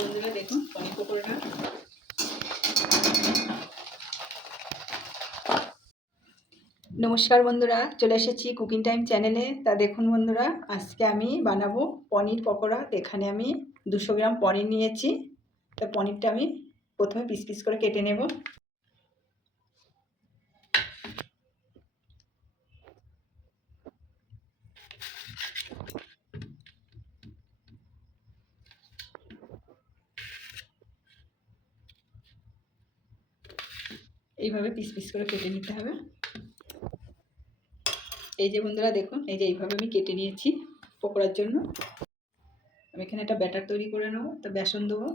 বন্ধুরা দেখুন পনির পকোড়াটা নমস্কার বন্ধুরা, চলে এসেছি কুকিং টাইম চ্যানেলে। তা দেখুন বন্ধুরা, আজকে আমি বানাবো পনির পকোড়া। এখানে আমি দুশো গ্রাম পনির নিয়েছি। তা পনিরটা আমি প্রথমে পিস পিস করে কেটে নেব। এইভাবে পিস পিস করে কেটে নিতে হবে। এই যে বন্ধুরা দেখুন, এই যে এইভাবে আমি কেটে নিয়েছি পকোড়ার জন্য। আমি এখানে একটা ব্যাটার তৈরি করে নেব তো বেসন দেবো।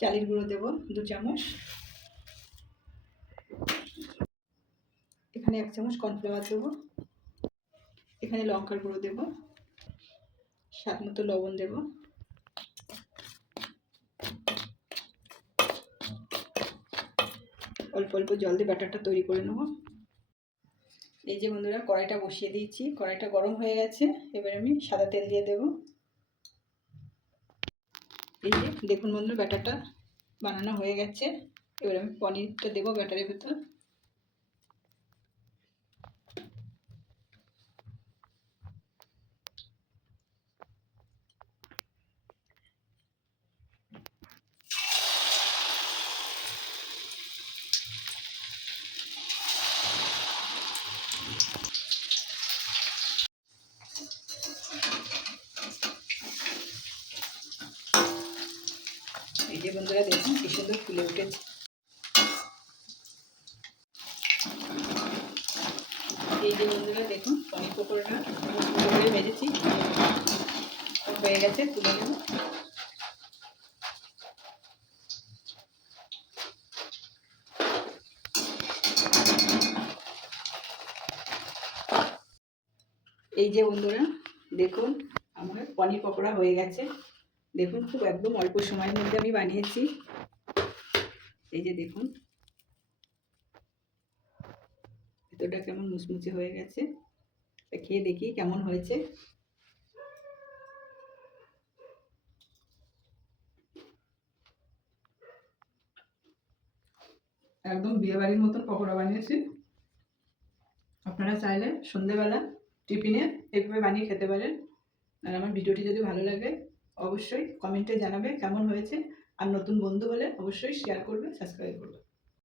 চালের গুঁড়ো দেবো, দু চামচ। এখানে এক চামচ কর্নফ্লাওয়ার দেবো। এখানে লঙ্কার গুঁড়ো দেবো। স্বাদ মতো লবণ দেবো। অল্প অল্প জল দিয়ে ব্যাটারটা তৈরি করে নেব। এই যে বন্ধুরা, কড়াইটা বসিয়ে দিয়েছি। কড়াইটা গরম হয়ে গেছে। এবার আমি সাদা তেল দিয়ে দেব। এই যে দেখুন বন্ধুরা, ব্যাটারটা বানানো হয়ে গেছে। এবার আমি পনিরটা দেবো ব্যাটারের ভেতর। এই যে বন্ধুরা দেখুন কি সুন্দর ফুলে উঠেছে। এই যে বন্ধুরা, দেখুন, পনির পকোড়াটা করে হয়ে গেছে, তুলে নেব। এই যে বন্ধুরা, দেখুন, আমার পনির পকোড়া হয়ে গেছে। দেখুন, খুব একদম অল্প সময়ের মধ্যে আমি বানিয়েছি। এই যে দেখুন, ভেতরটা কেমন মুচমুচে হয়ে গেছে। খেয়ে দেখি কেমন হয়েছে। একদম বিয়েবাড়ির মতন পকোড়া বানিয়েছি। আপনারা চাইলে সন্ধেবেলা টিফিনে এইভাবে বানিয়ে খেতে পারেন। আর আমার ভিডিওটি যদি ভালো লাগে অবশ্যই কমেন্টে জানাবে কেমন হয়েছে। আর নতুন বন্ধু হলে অবশ্যই শেয়ার করবে সাবস্ক্রাইব করবে।